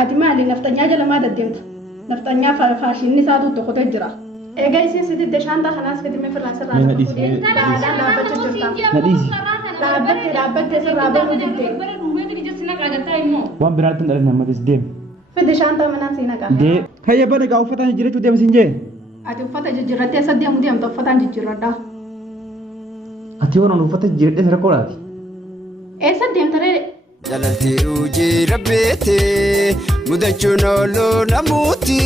ati maali naftanyaa jala maa deddeemta naftanyaa faashinni isaatu tokko jira egaa isin sitti deshaanta kanaas fedhime firraasirraa dhaabbattee sirraa bahuu jirte waan biraatti hin dhalin nammatis deemi fedhe shaanta manaan siina qaba hayya bane gaa uffataan jijjiirrachuu deema siin jee ati uffata jijjiirrattee eessa deemu deemta uffataan jijjiirradhaa ati waan uffata jijjiirradhee sirra qoraati eessa deemtaree jalalti ujii rabbeetee mudachuun ooluu namuuti.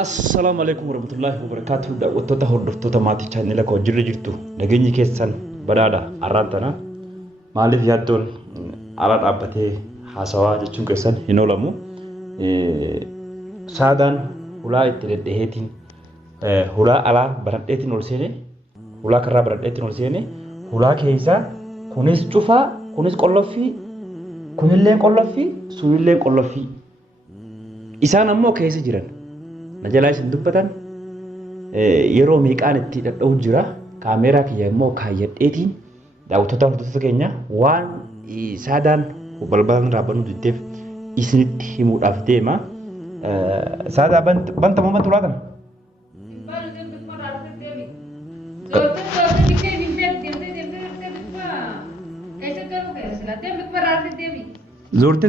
Assalamu alaikum warahmatullahi wabarakatuh. Daawwattoota hordoftoota maatii chaanela koo jirre jirtu nageenyi keessan badhaadha arraan tana maaliif yaaddoon ala dhaabbatee haasawaa jechuun keessan hin oolamu saadaan hulaa itti deddeeheetiin hulaa alaa baradheetiin ol seene hulaa karraa baradheetiin ol seene hulaa keessaa kunis cufaa kunis qolloffii kunillee qolloffii sunillee qolloffii isaan ammoo keessa jiran na jalaa isin dubbatan yeroo meeqaan itti dhadha'u jira kaameeraa kiyya immoo kaayyadheetiin daawwattoota hordoftoota keenya waan saadaan balbalaan raabbanuu diddeef isinitti himuudhaaf deema saadaa banta moment ulaatan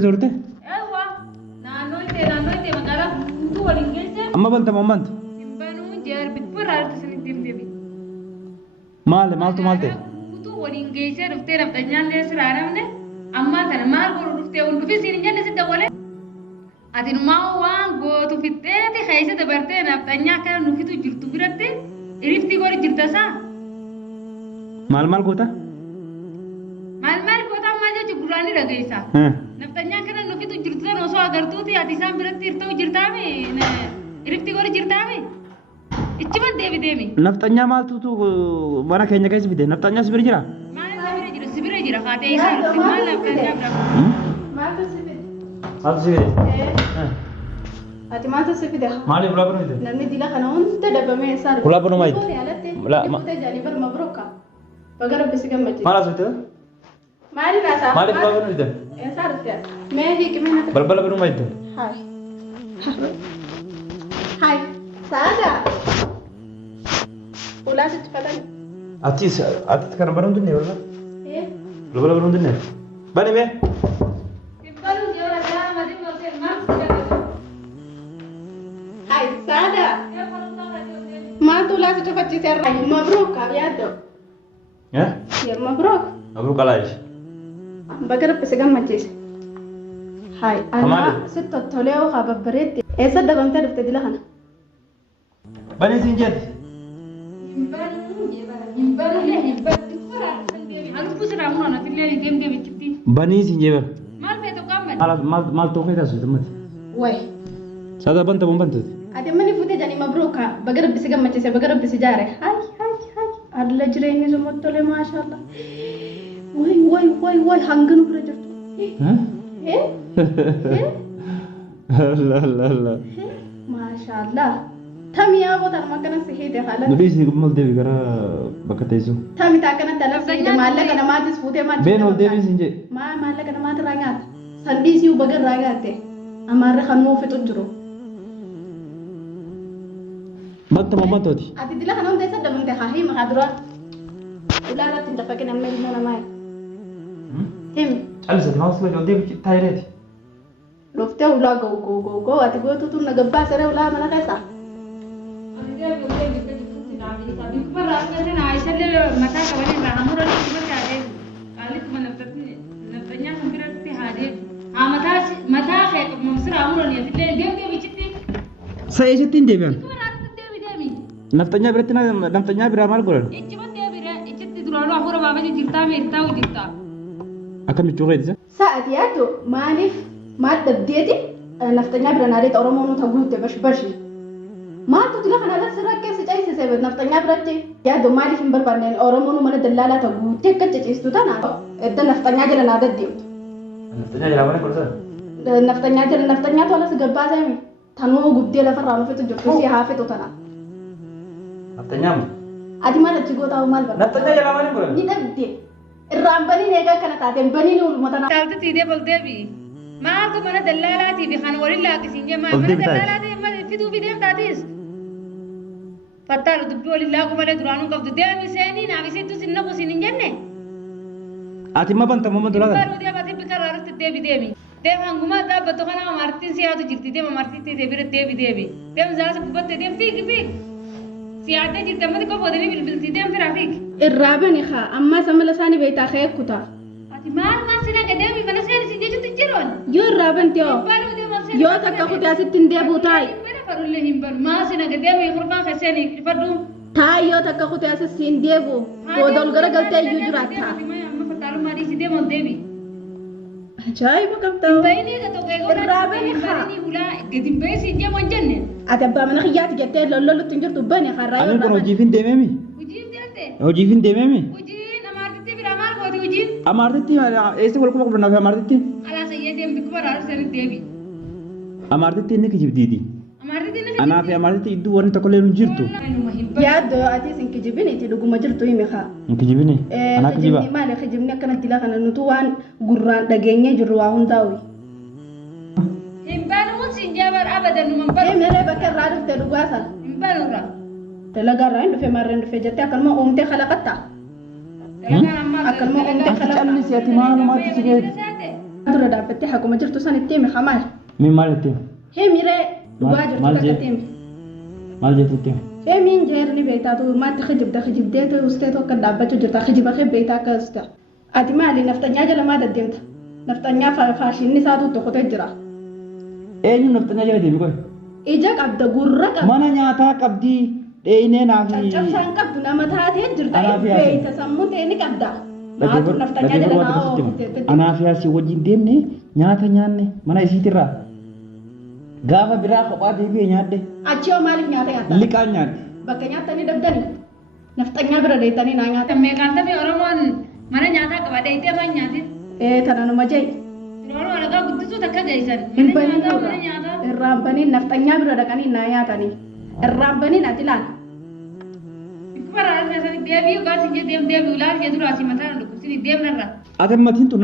zorte amma banta moment maale maaltu maalte waliin geessee dhuftee nafxanyaan leessuraa namne ammaa kana maal godhu dhuftee hundufi siin hin jenne sitti wale ati numaa waan gootu fixxeeti keessa dabartee nafxanyaa kana nufitu jirtu biratti iriftii godhi jirta isaa maal goota ammaa jechu gurraanii dhageessa nafxanyaa kana nufitu jirtu sana osoo agartuuti ati isaan biratti hirta'u jirtaami iriftii godhi jirtaami ichiman deemi nafxanyaa maaltu mana keenya keessa fide nafxanyaa sibira jira sibira jira kaatee isaa maal nafxanyaa bira maaltu sifide ati maaltu sifide maali ulaa banu ide namni dila kana hunda dabamee isaa ulaa banu maayit la mutee jaanii bar mabruka bagara bisi gammachi maala sote maali rasa maali ulaa banu ide isaa rufte mee hikimina balbala banu maayit hai saada ulah secepatan atis kana banu dunne wala balbala banu dunne bani me hai saada ma tu ulah secepat ciser mabruk ya do ya mabruk alaish bagar pesegam majlis hai ana sitotoleo khababrete esa dabamta dafte dilahana bani sinjet bani sinjeber mal to kita sudah mati wai sada banta ada mani fute jani mabruka bagar bisi gammache se bagar bisi jare hai alla jireni zomottole mashallah wai hanganu bura jirtu la mashallah tami ya botar makana sihide halan nabi si gumal devi gara bakataisu tami takana talafsi de malla kana matis fute ma ben ol devi sinje ma malla kana mat rangat sandisi u bagar ragate amar khanu fitu juro matta mamatoti ati dila kana unde sadda munte hahi mahadra ulara tinda fakina mel mona mai tim alsa maus le ol devi tayreti lofte ula go ati go tu nagabba sare ula mana kaisa saya setin debian naftanya berarti naftanya beramal koran akan dicoba itu saat ya tuh manif mat dabdeti naftanya beranade oromo nu tagute bash ما تطلع أنا لا سرقة سجاي سبب نفتني أبرتي يا دومالي في بربانين أورمو نمنا دلالة تقول تكتة تيستوتنا إذا نفتني أجر نادا ديوت نفتني أجر أبغى كورسا نفتني أجر ولا سجبا زمي تانو غبدي لا فرامو في تجوفي هافي توتنا نفتني أم أدي ما نتجو تاو مال بر نفتني أجر أبغى كورسا نيدا بدي الرامبني نيجا كنا تاتم بني نقول متنا تعرف تيجي بلدي بي Maaltu mana dallaalaatii fi kan waliin laakkisiin jee mana dallaalaatii fiduu fi deemtaatis. Fattaalu dubbii waliin laakuu malee duraanuu qabdu deemi seenii naaf isittu sinna kusiin hin jenne. Ati ma banta mamma dura. Baruu deemati bika raarutti deemi. Deem hanguma dhaabbattu kana amartiin siyaatu jirti deem amartii bira deemi. Deem zaasa gubbatte deem fiigi. Siyaata jirti ammati qofootanii bilbilti deem firaa fiigi. Irraa bani haa ammaa samala isaanii beektaa ka'ee kutaa. Ati maal sina gadeemi kana seeni sin jechuutti jiroon. Yoo irraa banti yoo takka kutee asitti hin deebi'u taa'i. Barullee hin baru maa sina gadeemi furkaan keessanii ifadhu. Taa'i yoo takka kutee asitti hin deebi'u booda ol garagaltee iyyuu jiraata. Amma fattaalummaa dhiisi deemuun deemi. Ajaa'iba qabdaa. Bayni ka tokko eeguu irraa bani haa. Gadi beesi deemuun jenne. Ati abbaa mana kiyyaati jettee lollolutti hin jirtu bani haa irraa yoo Ani kun hojiif hin deememi. Hojiif deemte. Hojiif hin deememi. Hojiin amaartitti bira maal gooti hojiin? Amartitti eessa wal kuma qabna amartitti? Alaa sayyee deem bikku baraaru sanitti deebi. Amartitti inni kijibdiiti. Amaartitti inni Anaa fi amartitti iddoo wanti tokko illee hin jirtu. Yaaddoo ati sin kijibiniiti dhuguma jirtu himi haa. Hin kijibini. Anaa kijiba. Kijibni maali kijibni akkanatti laa kana nutu waan gurraan dhageenyee jirru waa hundaawi. Hin banuun sin jabar abadan numan baru. Meree bakka irraa dhufte dhugaasa. Hin banurra. Dalagaa irraa hin dhufe marree hin dhufe jettee akkanuma uumtee kalaqatta. Akkanuma uumtee kalaqatta. Callisi ati maalumaatti si geessu. Dura dhaabbattee akkuma jirtu sanitti himi haa maali? Mi maal jettee? Hemiree dhugaa jirtu takkatti himi. Maal jettutti? Hemiin jeerni beektaatu maatti kijibdee ta'e ustee tokko dhaabbachuu jirta kijiba kee beektaa akka usta. Ati maali naftanyaa jala maa deddeemta? Naftanyaa faashinni isaatu tokkotee jira. Eenyu naftanyaa jala deemi qoy? Ija qabda gurra qabda. Mana nyaataa qabdi dheeyinee naafi. Caccabsaan qabdu nama taatee jirta beekta sammuu ta'e ni qabda. Maatu naftanyaa jala naa oofte. Anaa fi asii wajjin deemne nyaata nyaanne mana isiitirraa. Gaafa biraa kophaa deebi'ee nyaadde. Achi yoo maaliif nyaata nyaata? Liqaan nyaadde. Bakka nyaatanii dabdani. Naftanyaa bira deettanii naa nyaata. Meeqaan taphee Oromoon mana nyaataa qaba dheeyitee mana nyaatin. Tana numa jee. Yeroo alagaa guddisuu takka geessan. Irraan baniin naftanyaa bira dhaqanii naa nyaatanii. Irraan baniin ati laal. Bikkuma raarraa keessatti deebii gaasi jee deebii laal jee dura asii mataa dhukkubsini deemnarra. Ati ammatiin tu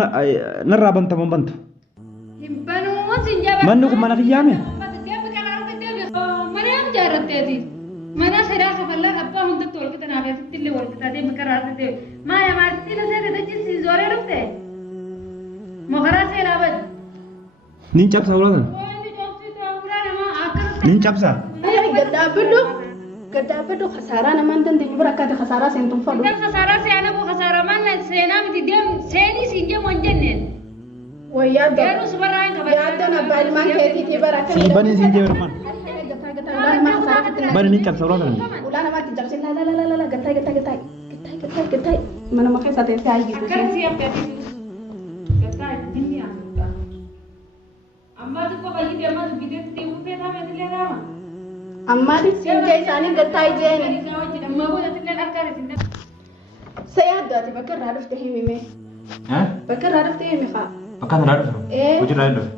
narraa banta moo banta? Hin banuun sin jaba. Manni kun mana kiyyaame? Mana am jaaratteeti. Mana seeraa kafallaa abbaa hundatti wal qixa naafeesitti illee wal qixa deemi karaa deemi. Maaya maatii na seete dachisi zooree dhufte. Mokaraa seeraa bad. Nin cabsa ulatan? Nin cabsa? Gaddaabadhu khasaaraa namaan dandeenyu bira akkaataa khasaaraa seentuun fadhu. Iddoo khasaaraa seenaa koo khasaaraa manna seenaa miti deemu seenii siin jemu hin jenneen. Wayyaaddo. Garuu subarraa hin qabatu. Yaaddoon abbaa ilmaan keetiitii bara akka Si bani siin deemu man. Bani nin cabsa ulatan? Ulaa namaatti cabsin laa gattaay mana maqaa isaa ta'e haayyitu. Akkasii abdatii gattaa jinni amuudha. Ammaa tokko fayyidee ammaa dubbiteetti deemuu feetaa meetillee raama. Ammaati siinjee isaanii gattaay jeeni. Ammaa boodatillee harkaan isin dhaqa. Sayyaaddu ati bakka irraa dhufte himime. Bakka irraa dhufte himi haa. Akka tanaa dhufu? Hojirraa dhufu?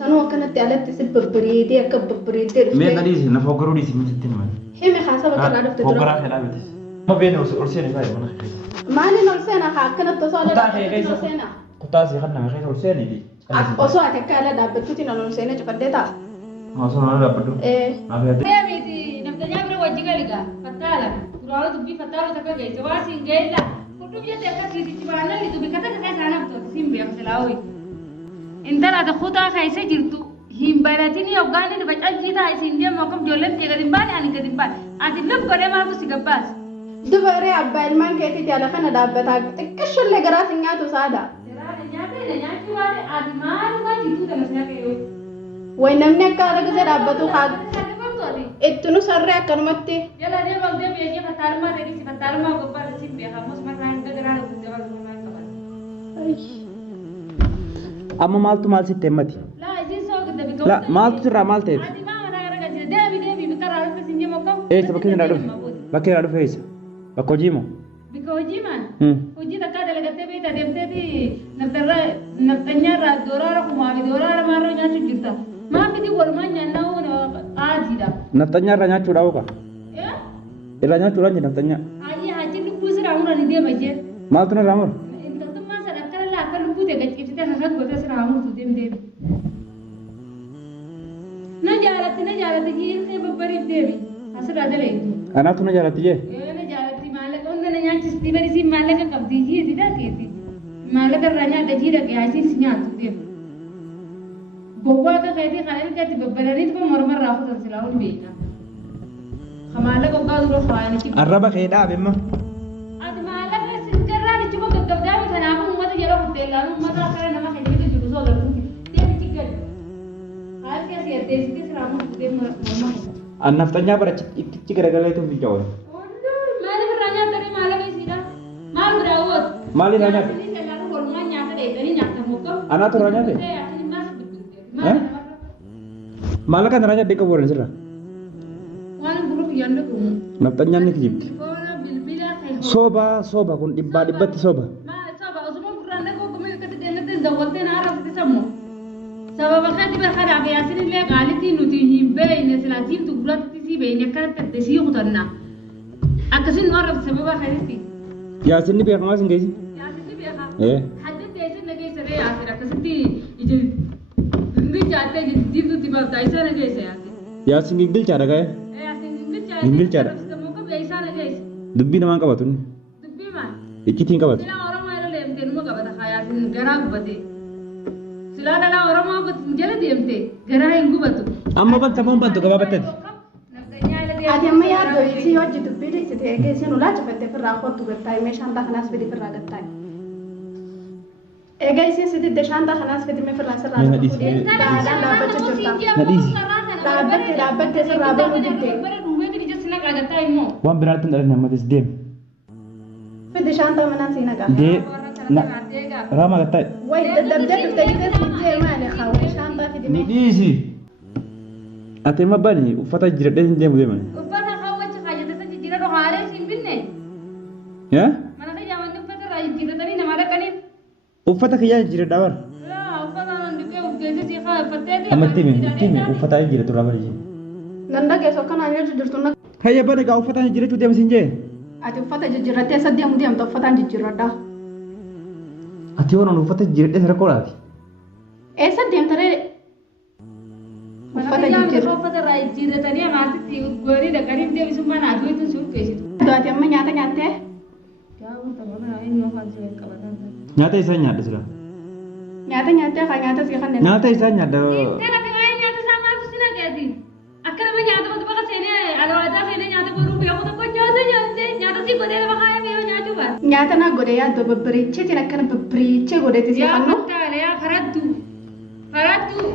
Sanuu akkanatti alatti si babbareedee akka babbareedee dhufte. Mee gadiisi na foggaruu dhiisi mititti himan. Himi haa saba kanaa dhufte dura. Foggaraa fedhaa bitis. Ma beene ol seene faayi mana keessa. Maaliin ol seena haa akkanatti osoo ala dhaabbachuutiin ol seena. Kutaa si kan nama keessa ol seene di. Osoo ati akka ala dhaabbachuutiin ol seene cufadhee ta'a. Osoo ala dhaabbadhu. Deemiti naftanyaa bira wajji galigaa fattaala. Duraalu dubbii fattaalu takka geesse waa siin geessa. Hundum jette akkasiititti baanalli dubbi kata kata isaan haftooti siin beekamsa laawwi. Intala ati kutaa keessa jirtu hin baratini yookaan dhufa cancii ta'a isin deemu akkam ijoolleen ta'e gadi hin baane ani gadi hin baane. Ati luf godhee maaltu si gabbaas. Dubaree abbaa ilmaan keetiitti ala kana dhaabbataa xiqqishullee garaa si nyaatu saada. Nyaachuu waan ati maalumaa jirtu kana si akka yoo. Way namni akka ala gisee dhaabbatu haa ittinu sarree akkanumatti. Jala deemaa deemee jee fattaalummaa ta'e si fattaalummaa gobbaa si beekamus marraa hin gagaraa dhufu dabaluu qaban. Amma maaltu maal sitti hemmati? Laa isin soo gidda bikoo. La maaltu sirraa maal ta'eeti? Ati maa mana gara gajjira deebii bikaraa dhufe sin jee mokkoo. Eessa bakka irraa dhufe? Bakka irraa dhufe eessa? Bakka hojii moo? Bika hojii maan? Hojii takkaa dalagattee beekta deemteeti naftanyaarraa dooraara kumaa fi dooraara maarraa nyaachuu jirta. Maa miti walumaa nyaannaa aadiidha. Naftanyaarraa nyaachuudhaa hooqa? Irraa nyaachuudhaan jee naftanyaa? Hayyee hachi lubbuu siraa muranii deema jee. Maaltu narraa mura? Intaltummaa sana akkana laa akka lubbuu ta'e gachiibsitee kakak gootee siraa murtu deemdeemi. na jaalatti jiiltee babbariif deemi. Asirraa jaleetu. Anaatu na jaalatti jee. Na jaalatti maallaqa hunda na nyaachistii barisiin maallaqa qabdi jiiti dhageeti. Maallaqa irraa nyaadha jiidha qiyyaasiin si nyaatu deemu. Gowwaa akka keetii kana ergatti babbaraniitu kan morma irraa kutan silaa hundi beekna. Maallaqa waggaa dura faayanichi. Arraba kee dhaabe immoo. Ati maallaqa sin jarraan ichuma gaggabdaami kanaafuu uummata yeroo hurteellaan uummata akka nama keenya jiru soo garuu deemti gadi. Harki asii addeessitee siraa murtee morma. Annaftanyaa bara itti garagalee tun biyya wal. Maaliif irraa nyaatanii maallaqa isiidha? Maal biraa woot? Maal irraa nyaate? Anaatu irraa nyaate? Maallaqa irraa nyaate qabu warreen sirra. Waan buruuf yaadne kun. Naftanyaan ni kijibti. Soba kun dhibbatti soba. Soba osuma gurraan dhaqoo gumee akkatti deemnatti dawwaltee naa rafti sammoo. Sababa kanti bakka dhaabee asinillee qaalitti nuti hin beekne silaatiin tuguratti si beekne akkanatti adda sii kutanna. Akkasiin nu arrabsi sababa kanatti. Yaasinni beekamaa sin geessi? Yaasinni beekamaa. Hadda teessin nageessaree yaasin akkasitti ija gingilchaattee jidduutti baaftaa isa nageessa yaasin. Yaasin gingilchaadha ga'e? Yaasin Gingilchaadha. Dubbii namaan qabatu inni. Dubbii maal? Iccitiin qabatu. Silaa Oromoo yeroo deemtee numa qabata yaasin garaa gubate. Silaa dhalaa Oromoo jala deemtee garaa hin gubatu. Amma banta moo bantu gabaabattati? Ati amma yaaddoo isii hojii dubbii deessite eegeessiin ulaa cufattee firraa kottu gattaa'e mee shaantaa kanaas fidi firraa gattaa'e. Egaa isiin sitidde shaantaa kanaas fidi mee firraa sirraa gattaa'e. Daadhaan dhaabbachuu jirta. Nadhiisi. Dhaabbattee sirraa bahuu diddee. Waan biraatti hin dhalanne ammatis deemi. Fidi shaantaa manaan sii nagaa. Raama gattaa'e. Wayi daddabdee dhuftee dhiitee sittee maali kaawwee shaantaa fidi mee. Nadhiisi. Ati amma bani uffata jiradhee hin deemu deeman. Uffata kaawwacha fayyadatan jijjiirra haalee siin binne. Yaa? Mana tajaajilan uffata irraa jijjiirratanii nama dhaqaniif. Uffata kiyyaa jiradhaa bara. Uffata handhuqqee ufgeessee si fayyadattee. Amma itti uffata jiratu irraa bari. Nan dhageessu akkanaan yoo jirtu na. Hayya bani gaa uffata jirachuu deemu siin jee. Ati uffata jijjiirrattee eessa deemu deemta uffataan jijjiirradhaa. Ati waan uffata jiradhee sirra koolaati. Eessa deemtaree? Uffata jijjiirra. Uffata irraa jijjiirratanii amaasitti goonii dhaqaniif deebisummaa naatu ittiin suuqqeessitu. Ati amma nyaata nyaattee? Nyaata isaa nyaadha sira. Nyaata nyaattee haa nyaata sii kanneen. Nyaata isaa nyaadha. Nyaata isaa maaltu si nagaati? Akka nama nyaata wanta bakka seenee alawaadaa seenee nyaata godhuu beeku tokko nyaata si godhee lafa kaayame yoo nyaachuu baate. Nyaata naa godhee yaaddoo babbareecheetiin akkana babbareechee godheeti si fannu. Yaa fattaalee faraddu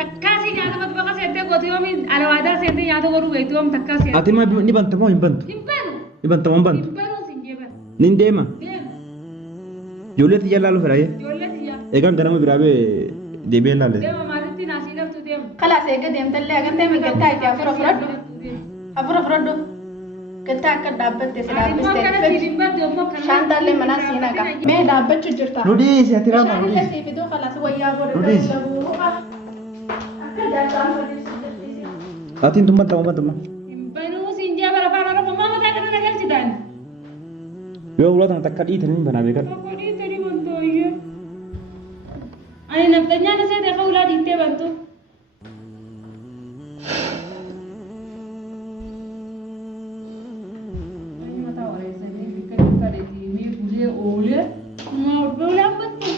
takkaasi nyaata wanta bakka seentee goote yoomi alawaadaa seentee nyaata godhuu beektu yoom takkaasi. Ati ma ni banta moo hin bantu? Hin banu. Ni banta moo hin bantu? Hin banu sin jeeban. Nin deema. Ijoollee xiyyaa laalu fedha. Ijoollee xiyyaa. Eegaan ganama biraa bee deebi'ee laalle. Deema maalitti naasii laftu deema. Kalaas eega deemtallee agartee migattaa itti afura fudhadhu. Afura fudhadhu. Gattaa akka dhaabbattee si dhaabbistee. Shaantaallee manaa sii naqa. Mee dhaabbachuu jirta. Nudhiisi ati raama nudhiisi. nudhiisi. Shaanillee fiduu kalaas wayyaa godhe. Nudhiisi. Akka jaajaan waliin. Atiin tumman ta'uu bantummaa. Hin banuu siin jee bara afaan Oromoo maa mataa kana nagalchitan. Yoo ulaa takka dhiitanii banaa beekan. Ani naftanyaa na seete akka ulaa dhiittee bantu. Ani mataa wareessanii bikka dhibba deebiin bulee oolee maa obboo ulaan bantu.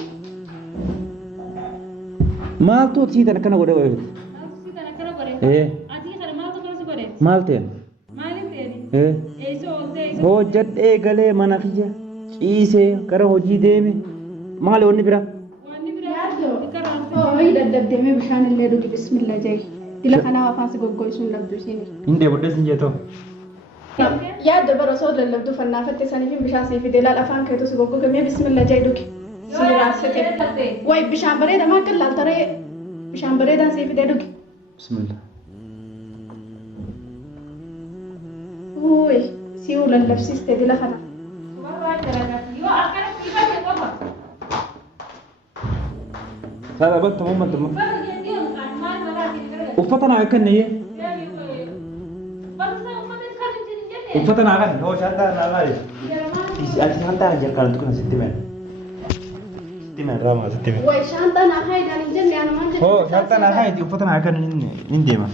Maaltu siitan akkana godhe godhe? Maaltu siitan akkana godhe? Ati kana maaltu kana si godhe? Maal ta'en? Maaliif ta'eni? Eessa ooltee eessa? Hojjadhee galee mana kiyya ciisee gara hojii deeme maali wanni bira? Ooyi daddabdeemee bishaan illee dhugi bismillah jee. Dila kanaaf afaan si goggoisuun labdu isiini. Hin deebodhee sin jeetoo. Yaaddo bara osoo lallabdu fannaafatti saniif bishaan sii fidee laal afaan keetu si goggogamee bismillah jee dhugi. Si raasite. Wayi bishaan bareedamaa akka laaltaree bishaan bareedaan sii fidee dhugi. Bismillah. Uuyi si lallabsiiste dila kana. Yoo akkana siifate qofa. Saala bakka moo bantummaa? Uffata naa akka niyee. Uffata naa kan hoo shaantaa naa maali? Ati shaantaa jarkaan tukuna sitti meen. Sitti meen raama sitti meen. Wayi shaantaa naa haidhaan hin jenne anumaan jenne. Hoo shaantaa naa haidi uffata naa kan hin deema.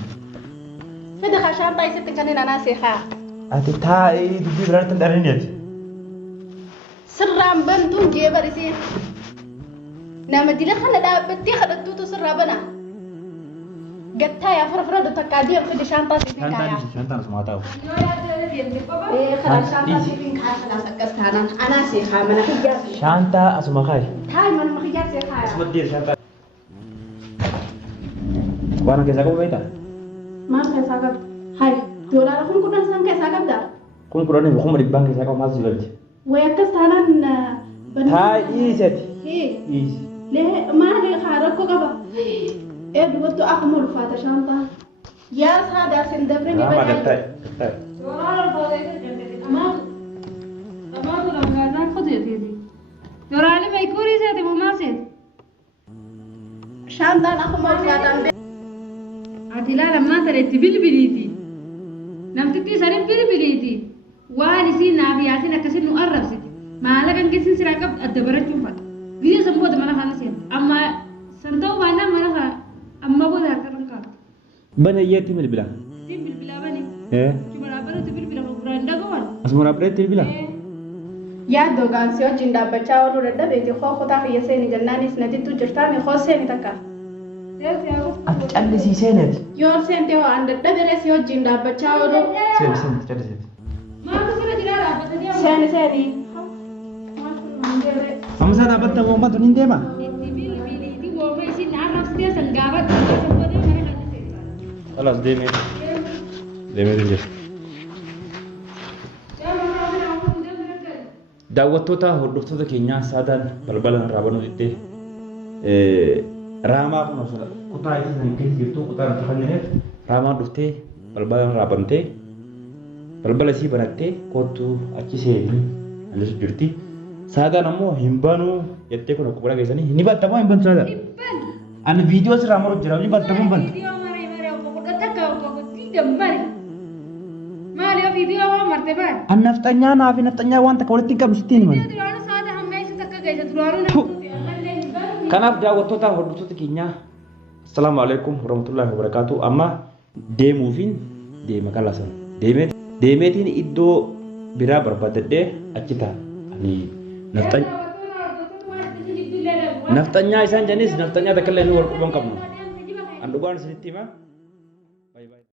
Fede khashan tay sitin kanin anasi kha. Ati taa'ee dubbii biraatti hin dhaliniiti. Sirraan bantuun jee barisi. Nama dila kana dhaabbattee kadhattuutu sirraa bana. Gattaa yaa farfara da takkaadii of fide shantaa sitin kaya. Shantaan asuma taa'u. Khala shantaa sitin kaya khala sakkas taanaan anasi kha mana hiyyaasi. Shantaa asuma kaayi. Taa'e mana hiyyaasi kaya. Asuma dhiyees shantaa. Waan keessaa qabu beektaa? Maal keessaa qabda? Hai, doolaara kun kudhan san keessaa qabda? Kun kudhanii boqoma dhibbaan keessaa qabu maal sigalti? Way akkas taanaan Taa'eesati. Dhiisi. lee maali haa rakkoo qaba? Dubartuu akkuma ulfaata shantaa. Yaa saadaa sin dabre ni Nama badaa. gattaa'e. Amaatu lamgaadhaan qoteeteeti. Doraalee baay'ikuurii seeti mumaa seeti. Shantaan akkuma ulfaataan Ati ilaala maanta itti bilbiliiti. Namtittii isaanii bilbiliiti. Waan isiin naaf yaasin akkasiin nu arrabsiti. Maala kan keessin siraa qabdu adda barachuun fa'a. Biyya san booda mana kana seena. Amma san ta'uu baannaan mana kana amma booda harka kan kaa'u. Bana iyyaatti bilbila. Ittiin bilbilaa bane. Cuma dhaabbaratti bilbila gurguraan dhagawan. Asuma dhaabbaatti bilbila. Yaaddo gaansi wajjin dhaabbachaa ooluu dadhabeeti koo kutaa kiyya seeni jennaanis natittuu jirtaani koo seeni takka. Ati callisiisee neeti. Yoo seente hoo an dadhabere si wajjin dhaabbachaa ooluu. Seeni callisiisee. Maaltu sirra jira dhaabbatanii amma? Seeni seeni. Amsa dhaabbatta uummatu ni deema. Itti bilbiliiti wooma isiin arrabsitee san gaafatti san booda mana kana seena. Alas deemee. Deemee jira. Daawwattoota hordoftoota keenyaa saadaan balbala irraa banuu diddee raamaa kun osoo kutaa isii sana keessa jirtu kutaa nuti fannineef raamaa dhuftee balbala irraa bantee balbala isii banattee kottuu achi seenii allisu jirti. Saadaan ammoo hin banuu jettee kun akkuma dhageessanii hin battamoo hin bantu saadaan. Ani viidiyoo sirraa maru jira hin battamoo hin bantu. Viidiyoo maree maree obbo Godhata kaawwatu gammari. Maali yoo viidiyoo waan marte baal? An nafxanyaa naa fi nafxanyaa waan takka walitti hin qabnu sittiin himan. Duraanuu saada hammeessu takka geessa duraanuu namtuuti ammallee hin baru. Kanaaf daawwattoota hordoftoota keenyaa assalaamu alaikum warahmatullahi wabarakatuh. Amma deemuufiin deema kalasan deemeetiin iddoo biraa barbaadadhee achi ta'a. Ani nafxanyaa isaan janis nafxanyaa takka illee nu wal quban qabnu. An dhugaan isinitti hima.